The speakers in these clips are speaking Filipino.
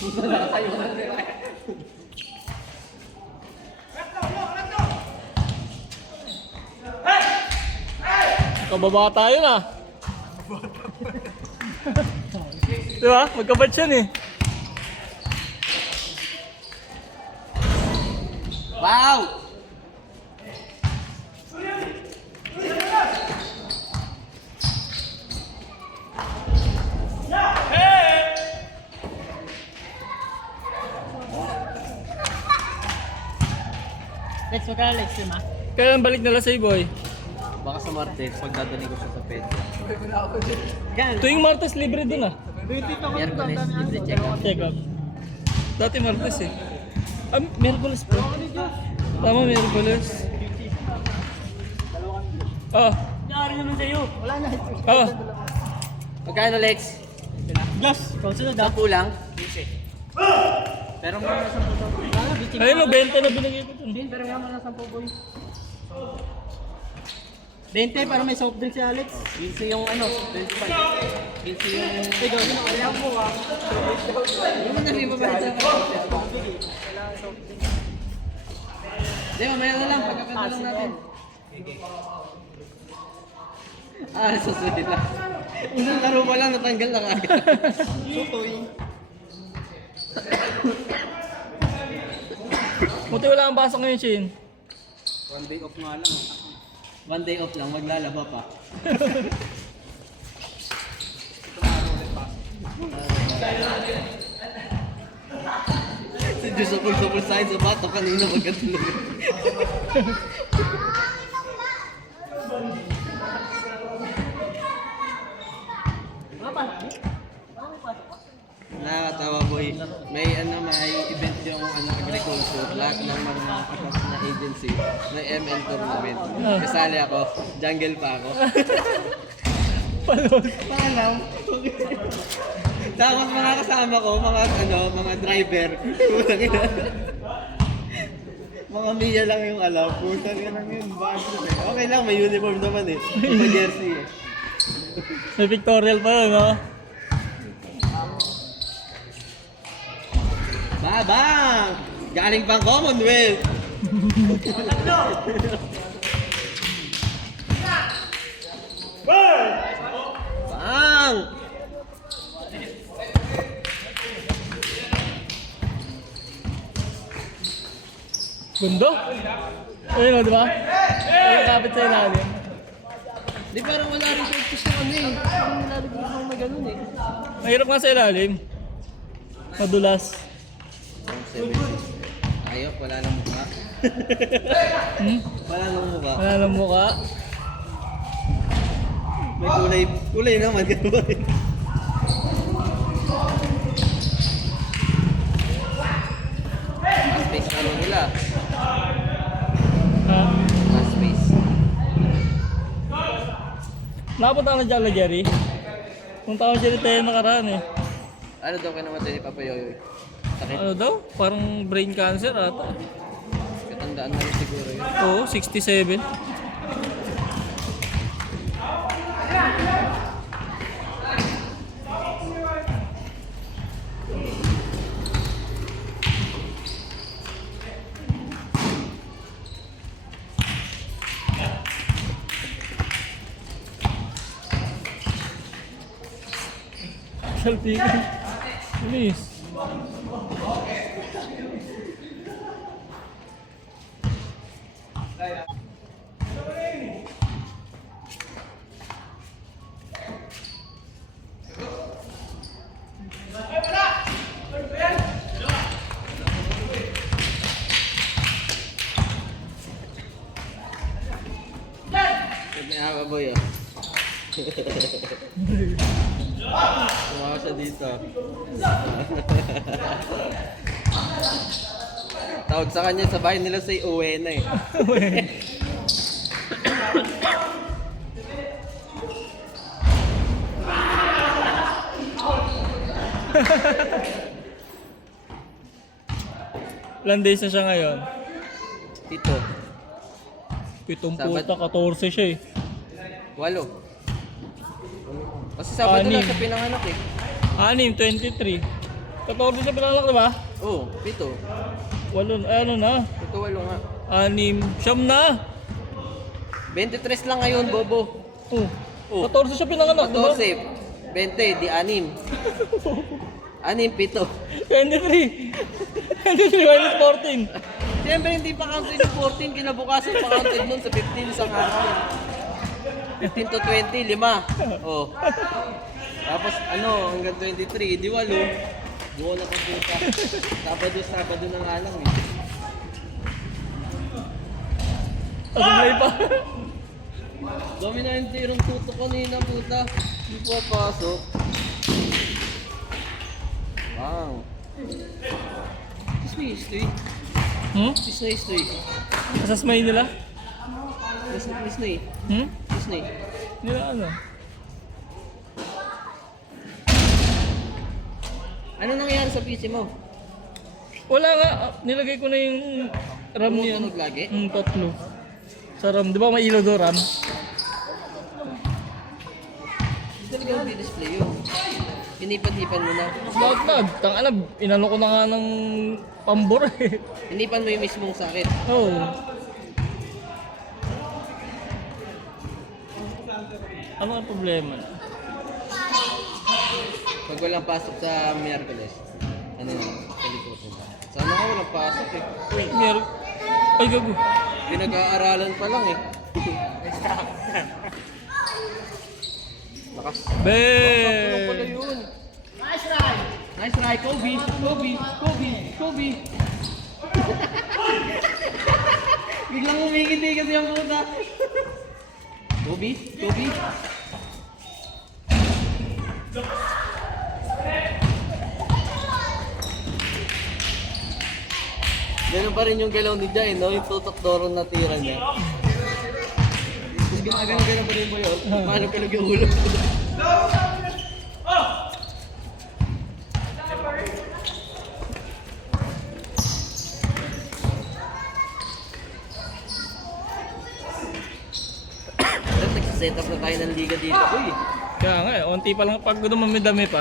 Pusa na kayo na sila. Kababa tayo na. Diba? Magkabat yan eh. Wow! Let's go ka, Lex, yun, ha? Kailan balik nila sa boy? Baka sa Martes, pagdadali ko siya sa Pedro. Tuwing Martes libre dun ah. Miyerkules, libre check up. Check up. Dati Martes eh. Ah, Miyerkules pa. Tama, Miyerkules. Oo. Nangyari naman sa'yo. Wala na. Oo. Magkano, Lex? Glass, consider da. 10 lang? Pero mo na 10 daw. Ayun o, 20 na binigay ko dun. Pero nga mo na 10 boy. 20 para may soft drink si Alex. 15 yung ano, 25. 15 yung... Ikaw, sinakalayan mo ha. Hindi mo na rin mabalit sa akin. Hindi, mamaya na lang. Pagkakanta lang natin. Ah, susunod lang. Unang laro pa lang, natanggal na kagad. Sutoy. Buti wala kang pasok ngayon, Shin. One day off nga lang. One day off lang, maglalaba pa. Si Diyos sapul-sapul sa akin sa bato kanina magkatulog. Nakakatawa boy. May event yung agriculture. Lahat ng mga kapas na agency. May ML tournament. Kasali ako. Jungle pa ako. Palos. Paalam. Tapos mga kasama ko, mga driver. Putang ina. Mga Mia lang yung alam. Putang ina yun. Okay lang, may uniform naman eh. May jersey eh. May pictorial pa yun, no? Babang! Galing pang Commonwealth! Bang! Gundo? Ayun o, di ba? Ayun, kapit sa ilalim. Di parang wala rin practice na kami eh. Parang nilalagay ko na ganun eh. Mahirap nga sa ilalim. Madulas. Ayok, wala nang mukha. Wala nang mukha. Wala lang mukha. May kulay naman. Last space ano nila? Ha? Last space. Nakapunta ka na dyan, Jerry? Punta ka na dyan tayo nakaraan eh. Ano daw kayo naman ni Papa Yoyoy? Sakit. Ano daw? Parang brain cancer ata. Katandaan na rin siguro yun. Oo, 67. Salty. Bilis. May haba boy oh. Tumawa siya dito. Tawag sa kanya sa bahay nila say uwi na eh. Ilang days na siya ngayon? Tito, Pitong Sabat. puta, 14 siya eh. 8. Kasi Sabado lang Anim. siya pinanganak eh. 6, 23. 14 sa pinalak, di ba? Oh, 7. 8, ano na? Ito 8 nga. 6, siyam na. 23 lang ngayon, Bobo. Oh. Oh. 14 siya pinanganak, di ba? 14, 20, di 6. 6, 7. 23. 23 minus 14. Siyempre hindi pa counted yung 14, kinabukasan pa counted nun sa 15 isang araw. 15 to 20, 5. Oh. Tapos ano, hanggang 23, di 8. Buo na kung puta. Sabado na nga lang eh. Asumlay pa. Dami na yung tirong tuto kanina, puta. Hindi po pasok. Wow. History. Hmm? History. Asasmay nila? History. Hmm? History. Nila ano? Ano nangyayari sa PC mo? Wala nga. Nilagay ko na yung RAM niya. Tumutunog lagi? Tatlo. Sa RAM. Di ba may ilaw doon RAM? Hindi talaga display yun. Inipan-ipan mo na. Bakit na? Tangana, inano ko na nga ng pambor eh. Inipan mo yung mismong sakit. Oo. Ano ang problema? Pag walang pasok sa Miyerkules, ano na, kalikot mo ba? Sana ka walang pasok eh. Meron. Ay, gago. Pinag-aaralan pa lang eh. Lakas. Ano pala Be! yun? Nice try, Kobe! Biglang umingiti kasi ang puta. Kobe? Ganun pa rin yung galaw ni Jai, no? Yung tutok doron na tira niya. Tapos gumagano-gano pa rin mo yun. Paano kalog yung ulo? Set up na tayo ng liga dito. Uy! Kaya nga eh, onti pa lang pag dumami-dami pa.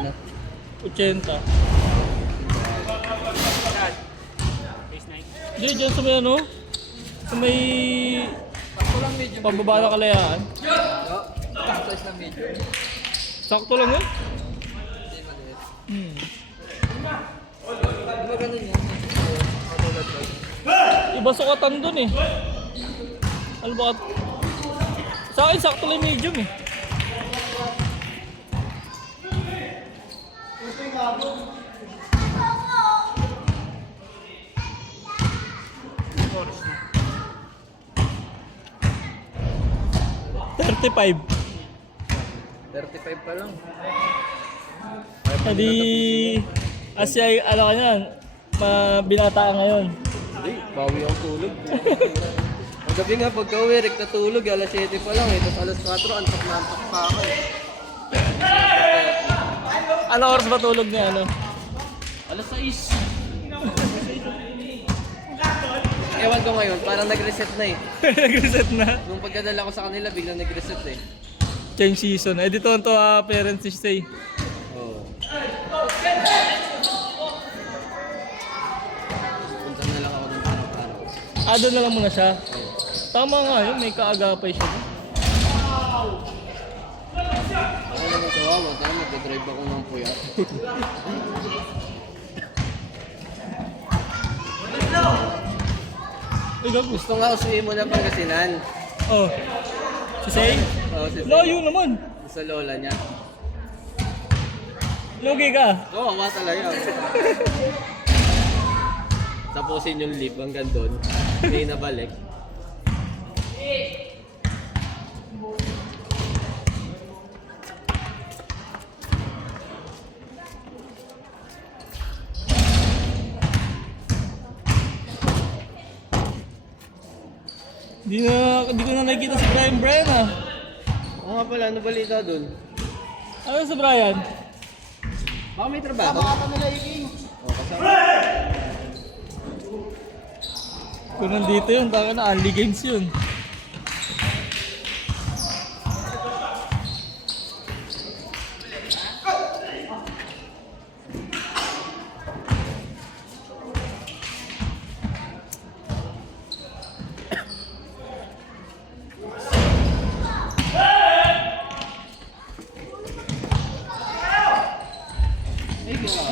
Ano? 80. Hindi, dyan sa may ano? Sa may pambaba ng kalayaan. Size na medyo. Sakto lang yun. Hindi maliit. Hmm. Di ba ganun yan? Iba sukatan dun eh. Ano ba? Sa akin, sakto lang medium eh. $35. 35 pa lang. Hindi, Asya, ano ka yan, binata ka ngayon. Hindi, bawi ang tulog. Ang gabi nga pagka-uwi, natulog, alas 7 pa lang eh. Tapos alas 4, antok na antok pa ako eh. Ano oras ba tulog niya, ano? Alas 6. Ewan ko ngayon, parang nag-reset na eh. Nag-reset na. Nung pagkadala ko sa kanila, biglang nag-reset eh. Change season. Eh, dito to parents stay. Oo. Punta na lang ako ng araw-araw. Ah, doon na lang muna siya. Tama nga yun, may kaagapay siya. Ako naman kawawa, dahil mag-drive ako ng puyat. Ay, gago. Gusto nga usuin mo na Pangasinan. Oh. Si Say? Oo, si Layo naman. sa lola niya. Lugi ka. Kawawa talaga. Tapusin yung live hanggang doon. Hindi na balik. Di ko na nakikita si Brian ah. Oo nga pala, ano balita dun? Ano sa Brian? Baka may trabaho. Baka nila Iking. Oo, kasama. Kung nandito yun, taka na, only games yun.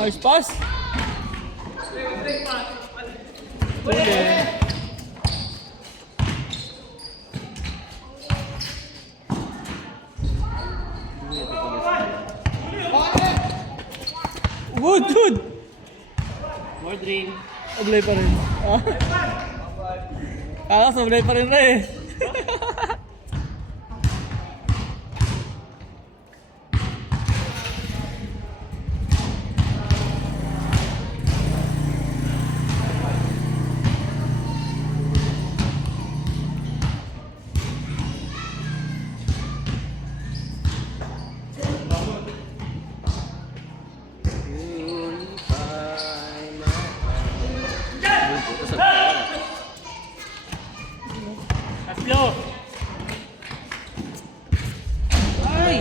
Nice pass. Tuloy. Good. More drink. Sablay pa rin. Ah? Kala sablay pa rin na eh. Tatlo. Ay!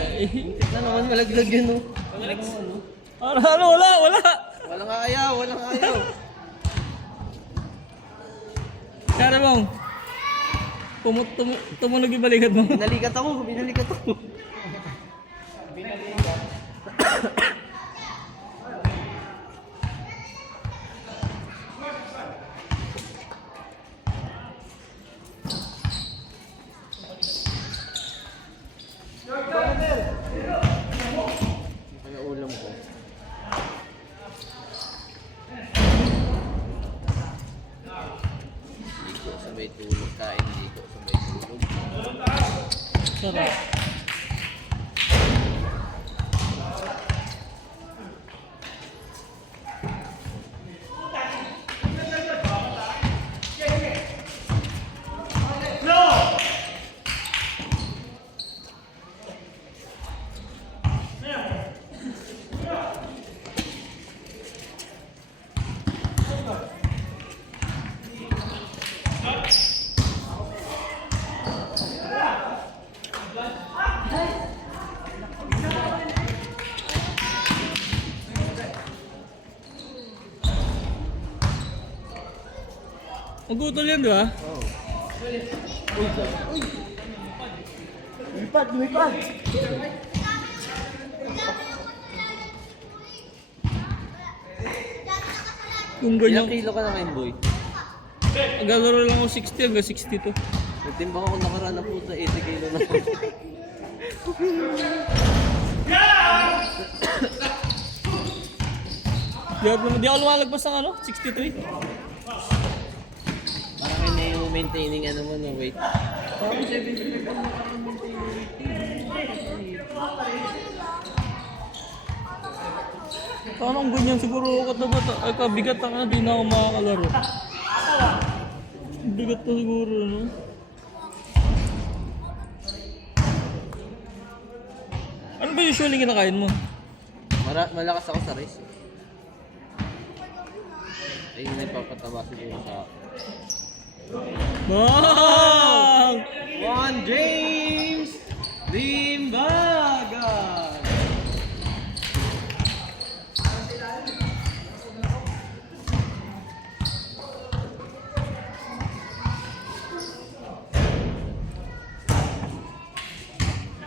Na naman malaglag yun, oh. Ano, wala. Walang ayaw. Kaya mong, tumunog yung balikat mo. Binalikat ako. Ano ulam ko? Ligo sabay tulog, kain ligo sabay tulog. Sarap. Magutol yan, di ba? Lumipad. Kung Ilang ganyan, kilo ka na kain, boy? naglalaro lang ako 60 hanggang 62. Nagtimbang ako nakaraan na puta, 80 kilo na ako. Di ako lumalagpas ng ano, 63. Parang yun na yung maintaining ano mo, no, weight. Parang 75 ang nakaraan maintaining weight. Parang ganyan siguro ako na bata. Ay, kabigat ako na, di na ako makakalaro. Bigat na siguro, no? Ano ba usually kinakain mo? Malakas ako sa race. Ayun na ipapataba siguro sa akin. Bang! Juan James Limbaga!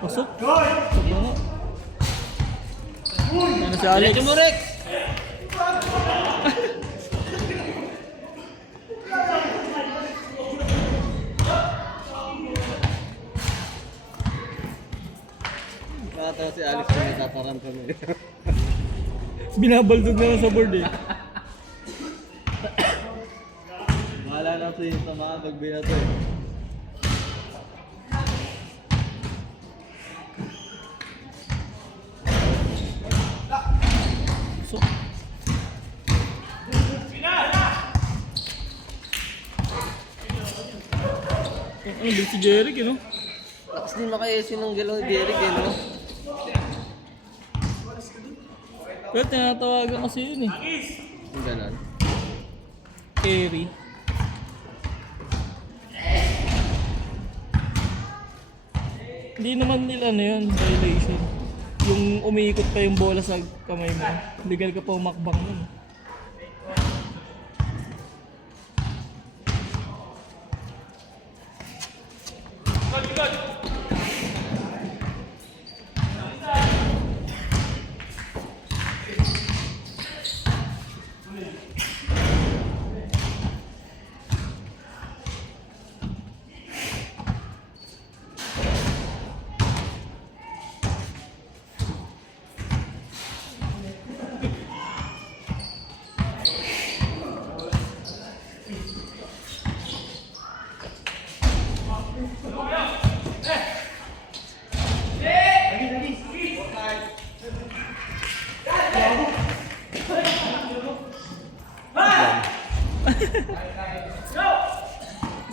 Pasok? Pasok na nga. Ano si Alex? Diretso mo, Rex! Nakatawa si Alex kung natataran kami. Binabaldog na lang sa board eh. Bahala na sa yung tamaan pag binato eh. Pasok. Ano ba si Jeric, no? Lakas din makayesin ng galaw ni Derek eh, no? Pero tinatawagan kasi yun eh. Yung ganon. Carry. Hindi naman nila ano yun, violation. Yung umiikot pa yung bola sa kamay mo. Legal ka pa umakbang nun.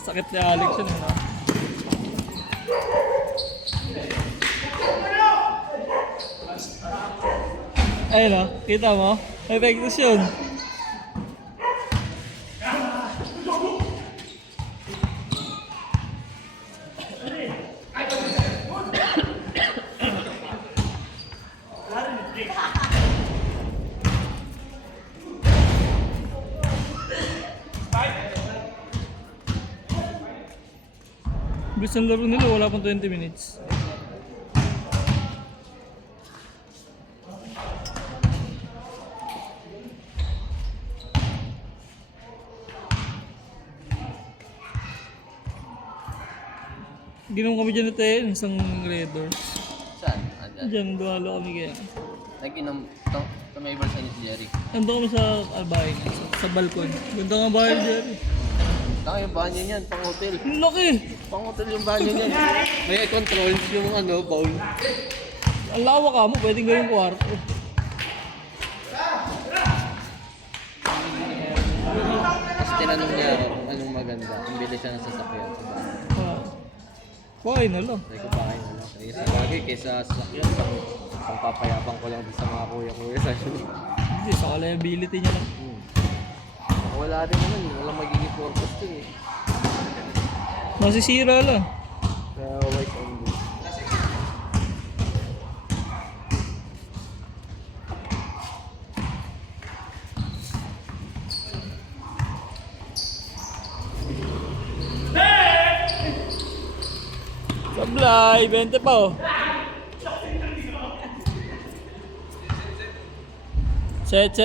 Sakit ni Alex yun, ano? Ayun o, kita mo? Effectus yun. Bilis ang laro nila, wala pang 20 minutes. Ginom kami dyan ito eh, isang Red Doors. Saan? Andyan. Dyan, duwalo kami kaya. Nag-inom to may versa ni si Jerry. Nandun kami sa bahay niya, sa balkon. Ganda nga bahay ni Jerry. Taka yung banyo niyan, pang hotel. Ang laki! Pang hotel yung banyo niyan. May controls yung ano, bowl. Ang lawak ka mo, pwedeng gawing kwarto. Tapos tinanong niya ako kung anong maganda. Ang bilis siya ng sasakyan sa bahay. Ah. Bahay na lang. Sabi ko bakit na lang. Kaya sa bagay, kaysa sasakyan, pang papayapang ko lang din sa mga kuya-kuya sa akin. Hindi, sa liability niya lang. Wala rin naman, walang magiging purpose to eh. Masisira lang. Kaya white on blue. Sablay, 20 pa oh. Set.